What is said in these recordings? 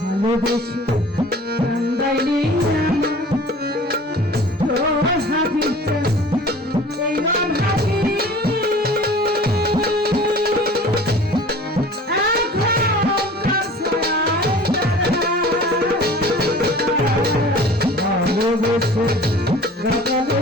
ভালোবেসে কান্দাইলি তোর হাবিটা এই ভাবি ভালোবেসে গাতালে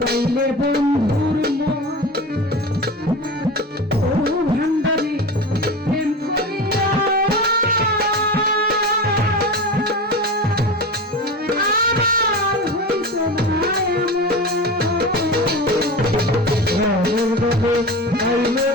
পাইলে বন্ধুর ও ভান্ডারি প্রেম করিয়া আমার হইত না পাইলে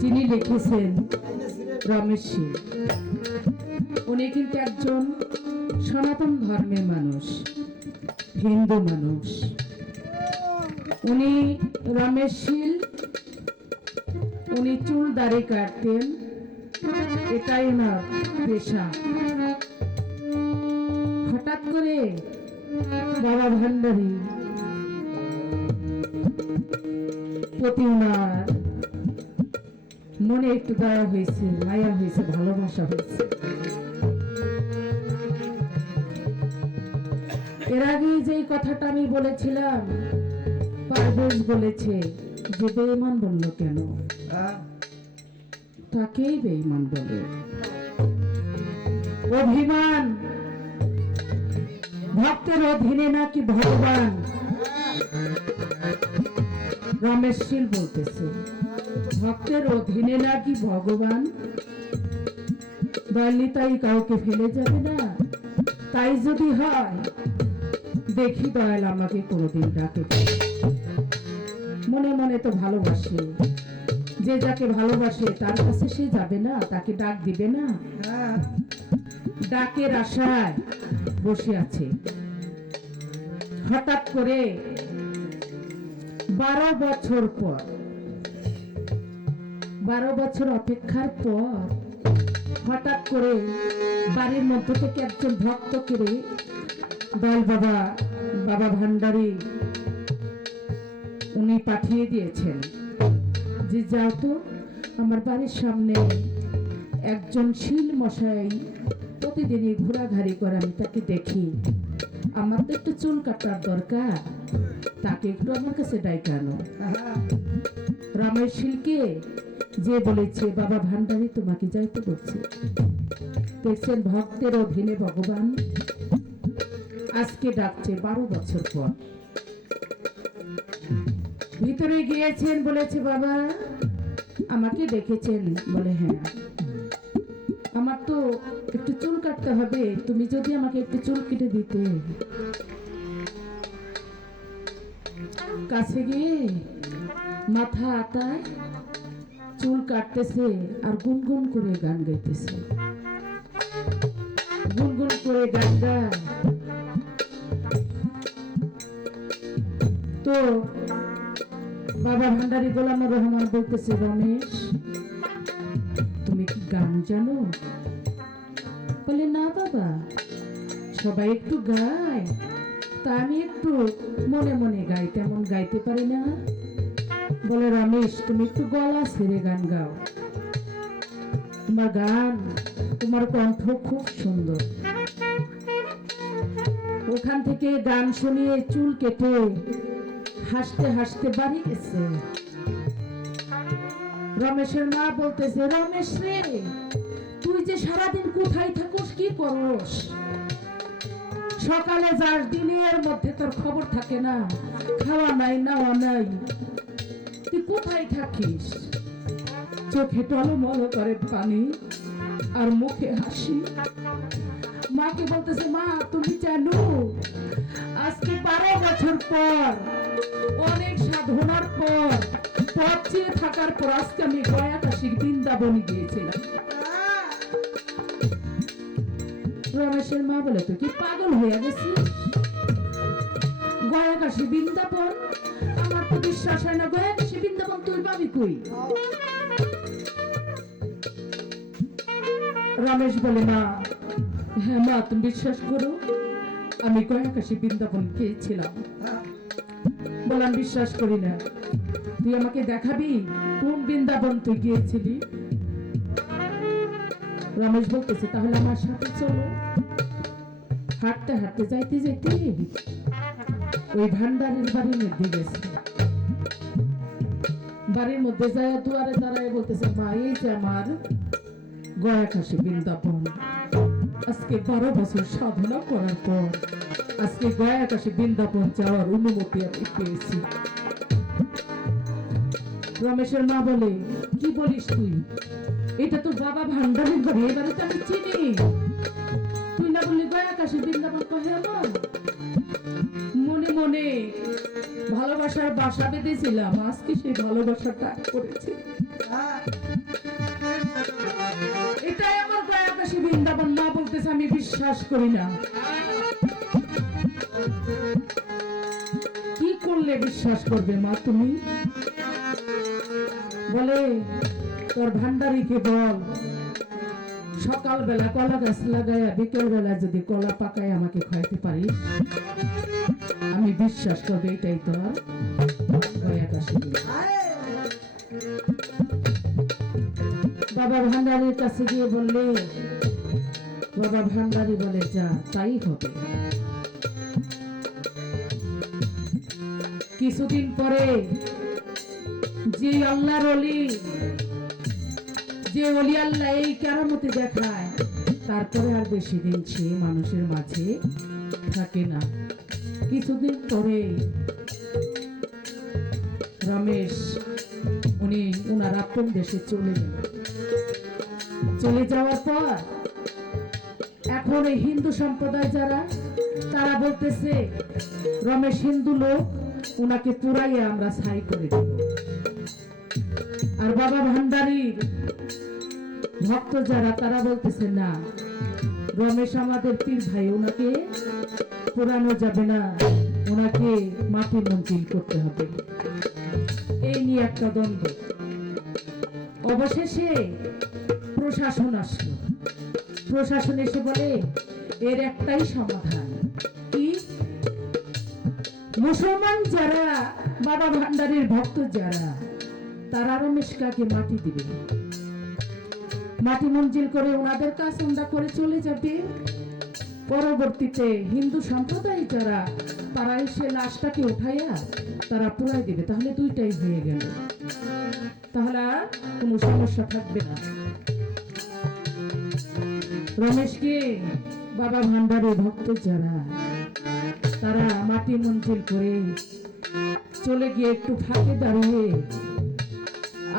যিনি লিখেছেন রমেশ শীল, উনি কিন্তু একজন সনাতন ধর্মের মানুষ, হিন্দু মানুষ। উনি রমেশ শীল, উনি চুল দাড়ি কাটতেন, এটাই ওনার পেশা। হঠাৎ করে বাবা ভান্ডারী প্রতি ওনার মনে একটু দয়া হয়েছে, মায়া হয়েছে, ভালোবাসা হয়েছে। এর আগে যে কথাটা আমি বলেছিলাম, পারভেজ বলেছে যে বেঈমান বলল কেন, তাকেই বেঈমান বলে। অভিমান, ভক্তের অধীনে নাকি ভগবান। রমেশ শীল বলতেছে ভক্তের অধীনে নাকি ভগবান। দয়ালি তাই কাউকে ফেলে যাবে না। তাই যদি হয় দেখি দয়াল আমাকে কোনোদিন ডাকে। মনে মনে তো ভালোবাসে, যে যাকে ভালোবাসে তার কাছে সে যাবে না, তাকে ডাক দিবে না। ডাকের আশায় বসে আছে। হঠাৎ করে 12 বছর পর, 12 বছর অপেক্ষার পর হঠাৎ করে বাড়ির মধ্য থেকে একজন ভক্তকে দয়াল বাবা ভান্ডারী উনি পাঠিয়ে দিয়েছেন যে যাও তো আমার বাড়ির সামনে একজন শীল মশাই প্রতিদিনই ঘোরাঘুরি করে আমি তাকে দেখি। আমার তো একটু চুল কাটার দরকার, তাকে একটু আমার কাছে ডাইকানো। রমেশ শিলকে যে বলেছে বাবা ভান্ডারী তোমাকে যাইতে বলছে। দেখছেন ভক্তের অধীনে ভগবান আজকে ডাকছে 12 বছর পর। ভিতরে গিয়েছেন, বলেছে বাবা আমাকে ডেকেছেন? বলে হ্যাঁ, আমার তো একটু চুল কাটতে হবে, তুমি যদি আমাকে একটু চুল কেটে দিতে। কাছে গিয়ে মাথা আটায় চুল কাটতেছে আর গুনগুন করে গান গাইতেছে। গুনগুন করে গান গায়। তো বাবা ভান্ডারী গোলামুর রহমান বলতেছে, রমেশ তুমি কি গান জানো? বলে না বাবা, সবাই একটু গায়, তা আমি একটু মনে মনে গাই, তেমন গাইতে পারি না। বলে রমেশ তুমি একটু গলা ছেড়ে গান গাও, তোমার গান, তোমার কণ্ঠ খুব সুন্দর। ওখান থেকে গান শুনিয়ে চুল কেটে হাসতে হাসতে বাড়ি গেছে। রমেশের মা বলতেছে, রমেশ রে তুই যে সারাদিন কোথায় থাকোস, কি করস? সকালে যাস, দিনের মধ্যে তোর খবর থাকে না, খাওয়া নাই নাওয়া নাই, তুই কোথায় থাকিস? চোখে টলমল করে পানি আর মুখে হাসি। মাকে বলতেছে, মা তুমি জানো আজকে 12 বছর পর, অনেক সাধনার পর, পথ চেয়ে থাকার পর আজকে আমি গয়া কাশী বৃন্দাবনে গিয়েছিলাম। রমেশের মা বলে, তুই কি পাগল হয়ে গেছিস? গয়া কাশী বৃন্দাবন? আমার তো বিশ্বাস হয় না, গয়া কাশী বৃন্দাবন তুই পাবি কই? রমেশ বলে, মা হ্যাঁ মা তুমি বিশ্বাস করো, আমি গয়া কাশী বৃন্দাবন গিয়েছিলাম। বললাম বিশ্বাস করি না, তুই আমাকে দেখাবি কোন বৃন্দাবন তুই গিয়েছিলি? রমেশ বলতেছে, তাহলে আমার সাথে চলো। হাঁটতে হাঁটতে যাইতে যাইতে ওই ভান্ডারের বাড়ির মধ্যে গেছে। বাড়ির মধ্যে যায় দুয়ারে দাঁড়ায় বলতেছে, মা এই যে আমার গয়া কাশী বৃন্দাবন, আজকে 12 বছর সাধনা করার পর আজকে গয়া কাশী বৃন্দাবন যাওয়ার অনুমতি আমি পেয়েছি। রমেশের মা বলে, কি বলিস তুই? এটা তো বাবা ভান্ডারের বাড়ি, এবারে তো আমি চিনি, তুই না বললি গয়া কাশী বৃন্দাবন? কহে আমার মনে মনে ভালোবাসার বাসা বেঁধেছিলাম, আজকে সেই ভালোবাসাটা করেছি। এটাই আমার গয়া কাশী বৃন্দাবন। মা বলতেছে, আমি বিশ্বাস করি না। কি করলে বিশ্বাস করবে মা তুমি? বলে, তোর ভান্ডারীকে বল সকালবেলা কলা গাছ লাগাইয়া বিকেল বেলা যদি কলা পাকায় আমাকে খাইতে পারিস, আমি বিশ্বাস করবো এটাই তোর গয়া কাশী। বাবা ভান্ডারীর কাছে গিয়ে বললে, বাবা ভান্ডারী বলে, যা তাই হবে। কিছুদিন পরে যে আল্লাহর ওলি, যে ওলি আল্লাহ এই কেরামতি দেখায়, তারপরে আর বেশি দিন সে মানুষের মাঝে থাকে না। কিছুদিন পরে রমেশ উনি ওনার আপন দেশে চলে গেল। চলে যাওয়ার পর এখন এই হিন্দু সম্প্রদায় যারা, তারা বলতেছে রমেশ হিন্দু লোক, ওনাকে পুরাইয়া আমরা ছাই করে দেব। আর বাবা ভান্ডারীর ভক্ত যারা, তারা বলতেছে না, রমেশ আমাদের পীর ভাই, ওনাকে পুরানো যাবে না, ওনাকে মাটির মঞ্জিল করতে হবে। এই নিয়ে একটা দ্বন্দ্ব। অবশেষে প্রশাসন আসলো। প্রশাসন এসে বলে, এর একটাই সমাধান। কি? মুসলমান যারা, বাবা ভান্ডারীর ভক্ত যারা, তারা রমেশ কাকে মাটি দিবে। মাটি মঞ্জিল করে ওনাদের কাজ ওনারা করে চলে যাবে। পরবর্তীতে হিন্দু সম্প্রদায় যারা তারা এসে লাশটাকে উঠাইয়া তারা পুরাই দেবে, তাহলে দুইটাই হয়ে গেল, তাহলে আর কোনো সমস্যা থাকবে না। রমেশকে বাবা ভান্ডারের ভক্ত যারা তারা মাটি মঞ্জিল করে চলে গিয়ে একটু ফাঁকে দাঁড়িয়ে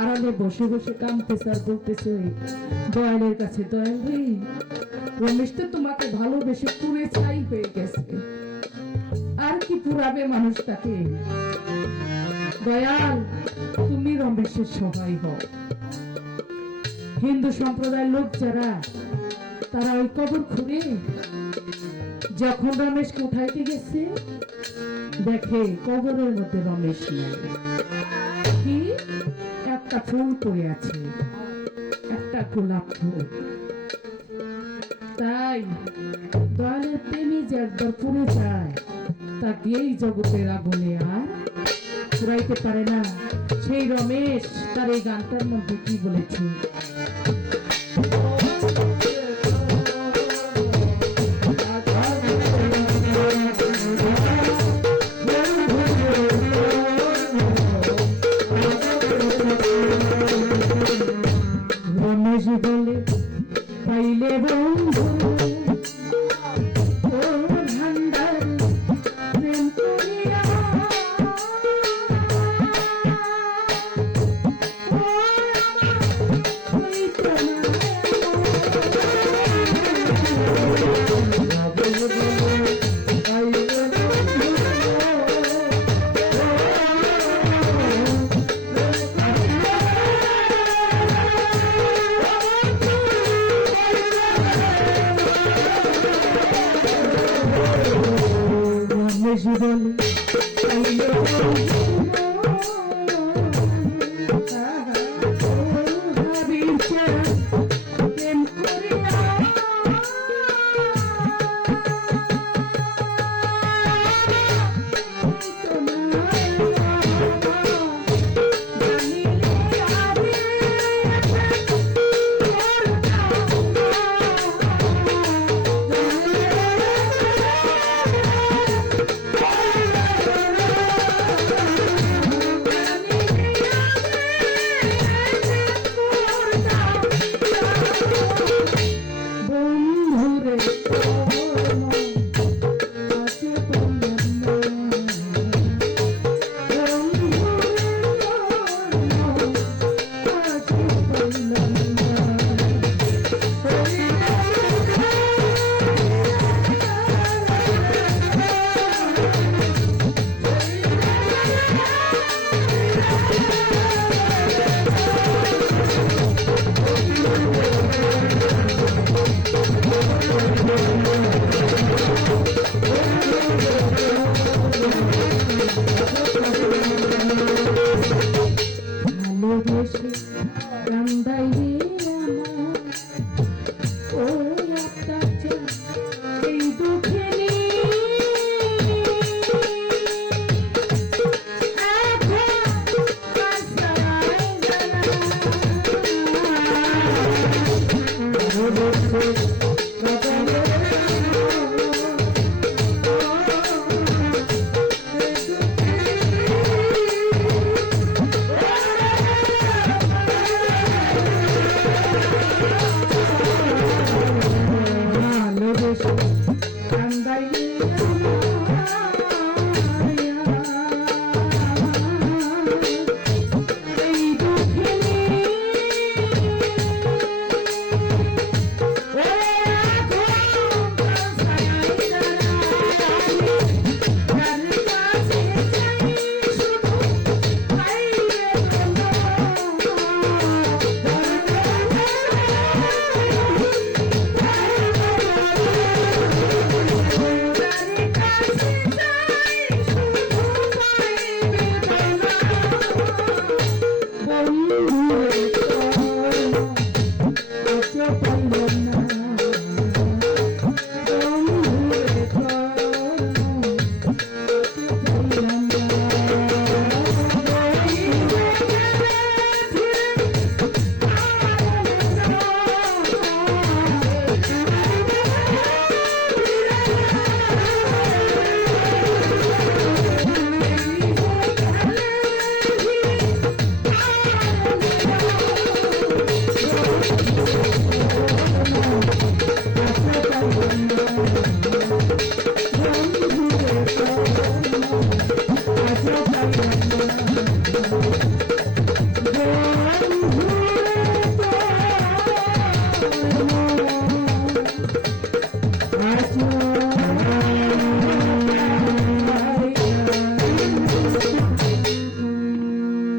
আড়ালে বসে বসে কাঁদতেছে আর বলতেছে দয়ালের কাছে, দয়াল ভাই রমেশ তো তোমাকে ভালোবেসে পুরে ছাই হয়ে গেছে, আর কি পুরাবে মানুষটাকে, দয়াল তুমি রমেশের সহায় হও। হিন্দু সম্প্রদায়ের লোক যারা তারা ওই কবর খুঁড়ে যখন রমেশকে উঠাইতে গেছে দেখে কবরের মধ্যে রমেশ নাই, কি একটা ফুল পড়ে আছে, একটা গোলাপ ফুল। তাই দয়ালের প্রেমী যে একবার পুড়ে যায় তাকে এই জগতের আগুনে আর পুরাইতে পারে না। সেই রমেশ তার এই গানটার মধ্যে কি বলেছে, রমেশ বলে পাইলে বন্ধু ও ভান্ডার প্রেম করিয়া, জীবন ভালোবেসে কান্দাইবে আমার ও একটা এই দুঃখে এখন